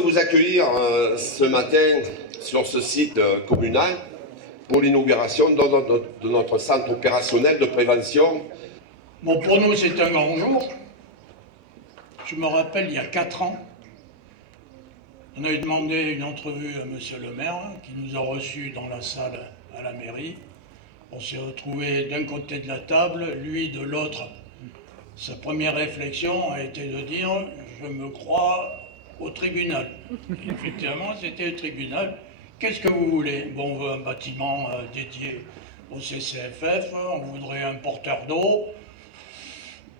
de vous accueillir ce matin sur ce site communal pour l'inauguration de notre centre opérationnel de prévention. Bon, pour nous, c'est un grand jour. Je me rappelle, il y a 4 ans, on avait demandé une entrevue à monsieur le maire, qui nous a reçus dans la salle à la mairie. On s'est retrouvés d'un côté de la table, lui de l'autre. Sa première réflexion a été de dire « je me crois au tribunal ». Effectivement, c'était le tribunal. Qu'est-ce que vous voulez? Bon, on veut un bâtiment dédié au CCFF, on voudrait un porteur d'eau.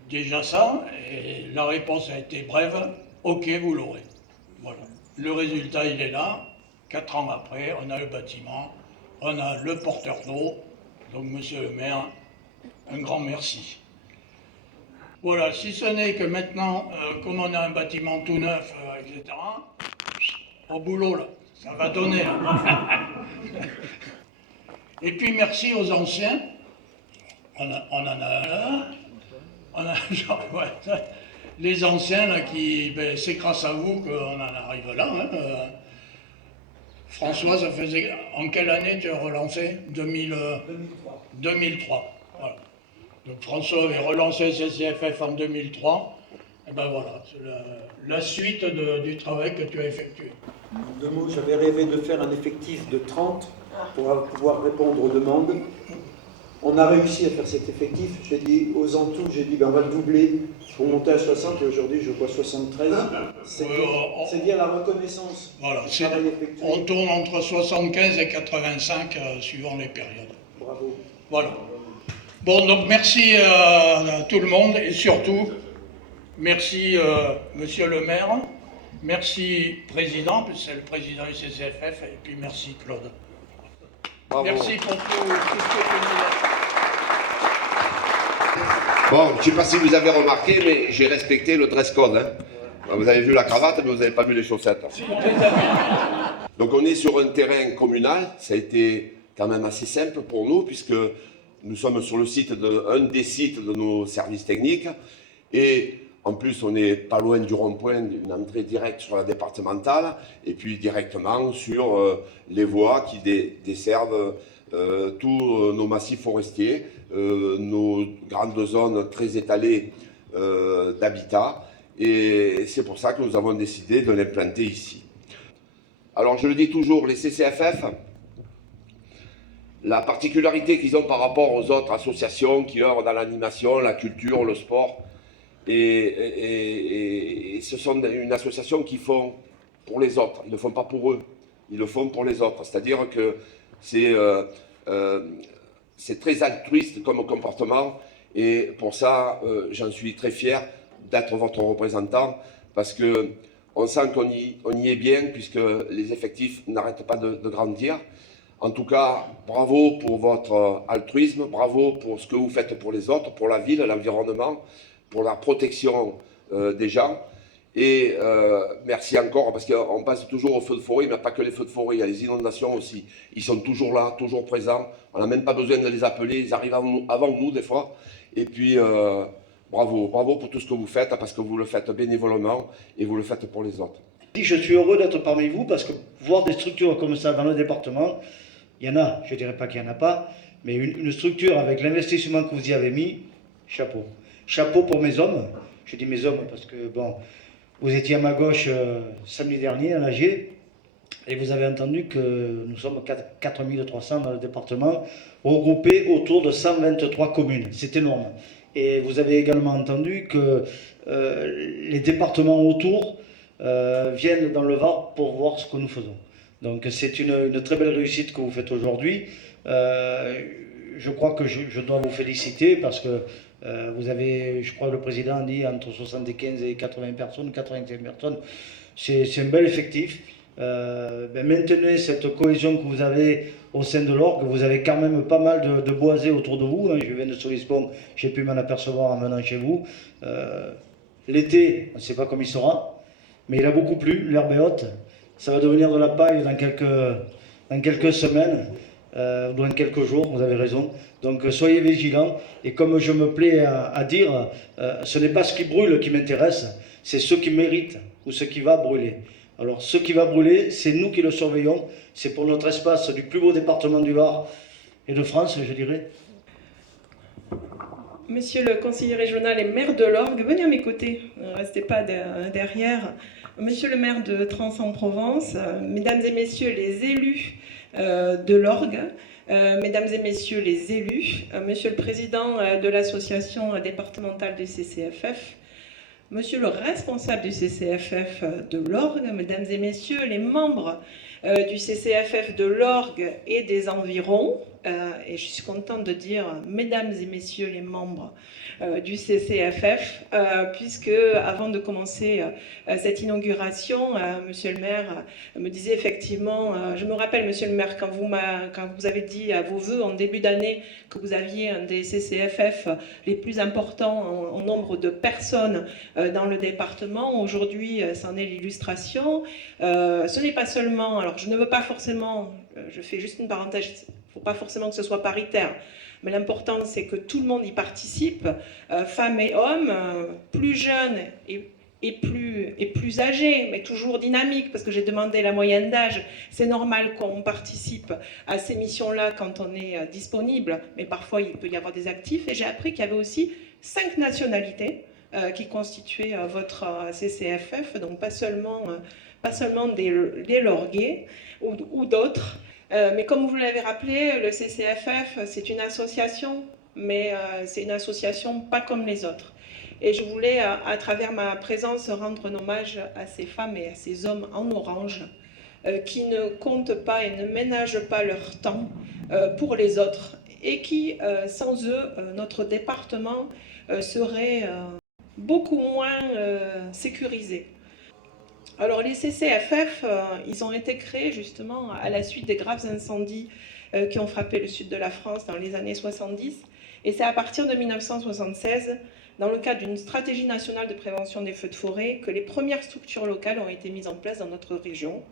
Déjà ça, et la réponse a été brève, ok, vous l'aurez. Voilà. Le résultat, il est là. 4 ans après, on a le bâtiment, on a le porteur d'eau. Donc, monsieur le maire, un grand merci. Voilà, si ce n'est que maintenant, comme on a un bâtiment tout neuf, etc., au boulot, là, ça va donner. Et puis, merci aux anciens. On en a là. Les anciens, là, c'est grâce à vous qu'on en arrive là. Hein. François, ça faisait... En quelle année tu as relancé 2003. Voilà. Donc François avait relancé CCFF en 2003. Et ben voilà, c'est la suite du travail que tu as effectué. En 2 mots, j'avais rêvé de faire un effectif de 30 pour pouvoir répondre aux demandes. On a réussi à faire cet effectif. J'ai dit aux Antous, ben on va le doubler pour monter à 60 et aujourd'hui je vois 73. C'est dire la reconnaissance. Voilà, on tourne entre 75 et 85 suivant les périodes. Bravo. Voilà. Bon, donc merci à tout le monde et surtout, merci monsieur le maire, merci président, puisque c'est le président du CCFF, et puis merci Claude. Bravo. Merci pour tout ce que tu nous as fait. Bon, je ne sais pas si vous avez remarqué, mais j'ai respecté le dress code. Hein. Vous avez vu la cravate, mais vous n'avez pas vu les chaussettes. Donc on est sur un terrain communal, ça a été quand même assez simple pour nous, puisque nous sommes sur le site un des sites de nos services techniques, et en plus on n'est pas loin du rond-point, une entrée directe sur la départementale, et puis directement sur les voies qui desservent tous nos massifs forestiers, nos grandes zones très étalées d'habitat, et c'est pour ça que nous avons décidé de l'implanter ici. Alors je le dis toujours, les CCFF, la particularité qu'ils ont par rapport aux autres associations qui œuvrent dans l'animation, la culture, le sport, et ce sont une association qui font pour les autres, ils ne le font pas pour eux, ils le font pour les autres, c'est-à-dire que c'est très altruiste comme comportement, et pour ça j'en suis très fier d'être votre représentant, parce qu'on sent qu'on y est bien, puisque les effectifs n'arrêtent pas de grandir. En tout cas, bravo pour votre altruisme, bravo pour ce que vous faites pour les autres, pour la ville, l'environnement, pour la protection des gens. Et merci encore, parce qu'on passe toujours aux feux de forêt, mais pas que les feux de forêt, il y a les inondations aussi. Ils sont toujours là, toujours présents. On n'a même pas besoin de les appeler, ils arrivent avant nous des fois. Et puis, bravo pour tout ce que vous faites, parce que vous le faites bénévolement et vous le faites pour les autres. Je suis heureux d'être parmi vous, parce que voir des structures comme ça dans le département, il y en a, je ne dirais pas qu'il n'y en a pas, mais une structure avec l'investissement que vous y avez mis, chapeau. Chapeau pour mes hommes, je dis mes hommes parce que bon, vous étiez à ma gauche samedi dernier à l'AG, et vous avez entendu que nous sommes 4300 dans le département, regroupés autour de 123 communes, c'est énorme. Et vous avez également entendu que les départements autour viennent dans le Var pour voir ce que nous faisons. Donc c'est une très belle réussite que vous faites aujourd'hui. Je crois que je dois vous féliciter parce que vous avez, je crois que le président a dit entre 75 et 80 personnes, 85 personnes. C'est un bel effectif. Maintenez cette cohésion que vous avez au sein de l'orgue. Vous avez quand même pas mal de boisés autour de vous. Hein. Je viens de Solisbon, j'ai pu m'en apercevoir en venant chez vous. L'été, on ne sait pas comme il sera, mais il a beaucoup plu, l'herbe est haute. Ça va devenir de la paille dans quelques semaines, ou dans quelques jours, vous avez raison. Donc soyez vigilants, et comme je me plais à dire, ce n'est pas ce qui brûle qui m'intéresse, c'est ce qui mérite, ou ce qui va brûler. Alors ce qui va brûler, c'est nous qui le surveillons, c'est pour notre espace du plus beau département du Var et de France, je dirais. Monsieur le conseiller régional et maire de l'Orgue, venez à mes côtés, ne restez pas derrière. Monsieur le maire de Trans-en-Provence, mesdames et messieurs les élus de l'Orgue, mesdames et messieurs les élus, monsieur le président de l'association départementale du CCFF, monsieur le responsable du CCFF de l'Orgue, mesdames et messieurs les membres du CCFF de l'Orgue et des environs, et je suis contente de dire mesdames et messieurs les membres du CCFF, puisque avant de commencer cette inauguration, monsieur le maire me disait effectivement, je me rappelle monsieur le maire quand vous avez dit à vos vœux en début d'année que vous aviez un des CCFF les plus importants en nombre de personnes dans le département. Aujourd'hui, c'en est l'illustration. Ce n'est pas seulement, alors je ne veux pas forcément, je fais juste une parenthèse, il ne faut pas forcément que ce soit paritaire, mais l'important c'est que tout le monde y participe, femmes et hommes, plus jeunes et plus âgés, mais toujours dynamiques, parce que j'ai demandé la moyenne d'âge. C'est normal qu'on participe à ces missions-là quand on est disponible, mais parfois il peut y avoir des actifs, et j'ai appris qu'il y avait aussi 5 nationalités qui constituaient votre CCFF, donc pas seulement des Lorguais ou d'autres. Mais comme vous l'avez rappelé, le CCFF, c'est une association, mais c'est une association pas comme les autres. Et je voulais, à travers ma présence, rendre un hommage à ces femmes et à ces hommes en orange qui ne comptent pas et ne ménagent pas leur temps pour les autres et qui, sans eux, notre département serait beaucoup moins sécurisé. Alors les CCFF, ils ont été créés justement à la suite des graves incendies qui ont frappé le sud de la France dans les années 70. Et c'est à partir de 1976, dans le cadre d'une stratégie nationale de prévention des feux de forêt, que les premières structures locales ont été mises en place dans notre région.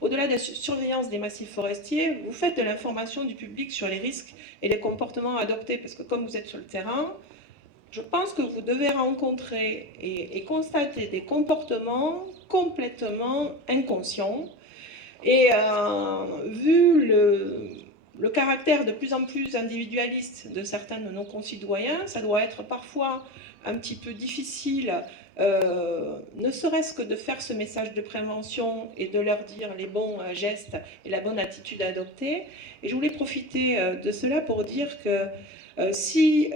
Au-delà de la surveillance des massifs forestiers, vous faites de l'information du public sur les risques et les comportements adoptés, parce que comme vous êtes sur le terrain, je pense que vous devez rencontrer et constater des comportements complètement inconscients. Et vu le caractère de plus en plus individualiste de certains de nos concitoyens, ça doit être parfois un petit peu difficile, ne serait-ce que de faire ce message de prévention et de leur dire les bons gestes et la bonne attitude à adopter. Et je voulais profiter de cela pour dire que si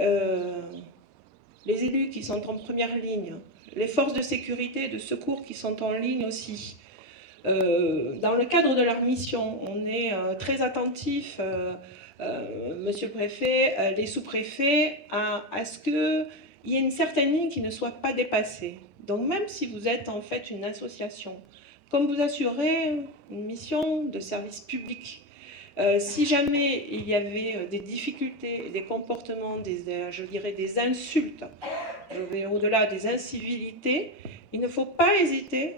les élus qui sont en première ligne, les forces de sécurité et de secours qui sont en ligne aussi, dans le cadre de leur mission, on est très attentif, monsieur le préfet, les sous-préfets, à ce qu'il y ait une certaine ligne qui ne soit pas dépassée. Donc même si vous êtes en fait une association, comme vous assurez une mission de service public, si jamais il y avait des difficultés, des comportements, je dirais des insultes, je vais au-delà des incivilités, il ne faut pas hésiter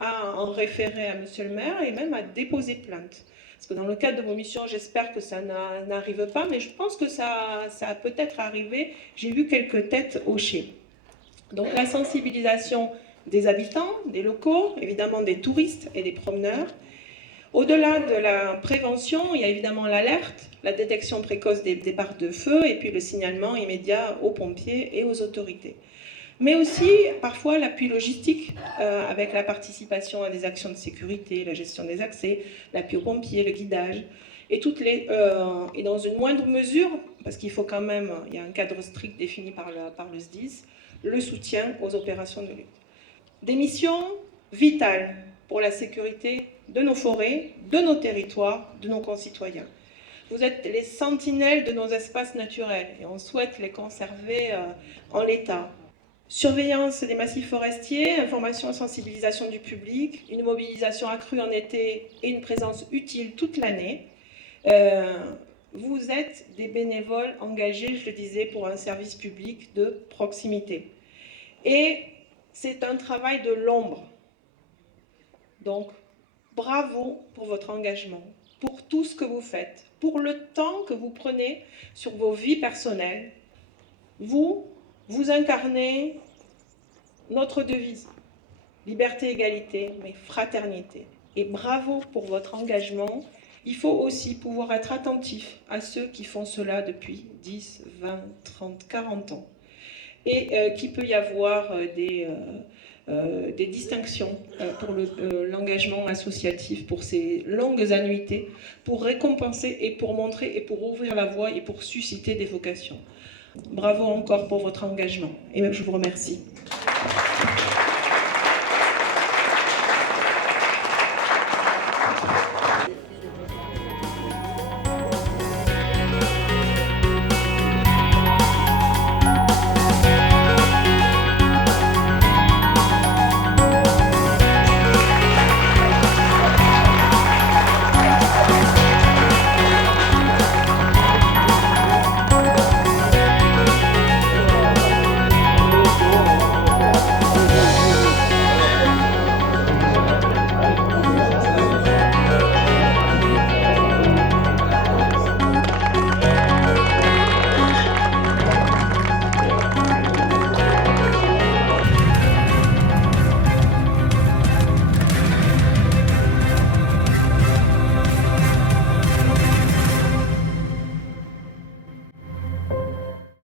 à en référer à monsieur le maire et même à déposer plainte. Parce que dans le cadre de vos missions, j'espère que ça n'arrive pas, mais je pense que ça a peut-être arrivé. J'ai vu quelques têtes hochées. Donc la sensibilisation des habitants, des locaux, évidemment des touristes et des promeneurs. Au-delà de la prévention, il y a évidemment l'alerte, la détection précoce des départs de feu et puis le signalement immédiat aux pompiers et aux autorités. Mais aussi parfois l'appui logistique avec la participation à des actions de sécurité, la gestion des accès, l'appui aux pompiers, le guidage, et et dans une moindre mesure, parce qu'il faut quand même, il y a un cadre strict défini par le SDIS, le soutien aux opérations de lutte. Des missions vitales pour la sécurité de nos forêts, de nos territoires, de nos concitoyens. Vous êtes les sentinelles de nos espaces naturels et on souhaite les conserver en l'état. Surveillance des massifs forestiers, information et sensibilisation du public, une mobilisation accrue en été et une présence utile toute l'année. Vous êtes des bénévoles engagés, je le disais, pour un service public de proximité. Et c'est un travail de l'ombre. Donc, bravo pour votre engagement, pour tout ce que vous faites, pour le temps que vous prenez sur vos vies personnelles. Vous incarnez notre devise, Liberté, égalité, mais fraternité. Et bravo pour votre engagement. Il faut aussi pouvoir être attentif à ceux qui font cela depuis 10, 20, 30, 40 ans. Et qu'il peut y avoir des distinctions pour l'engagement associatif, pour ces longues annuités, pour récompenser et pour montrer et pour ouvrir la voie et pour susciter des vocations. Bravo encore pour votre engagement et je vous remercie.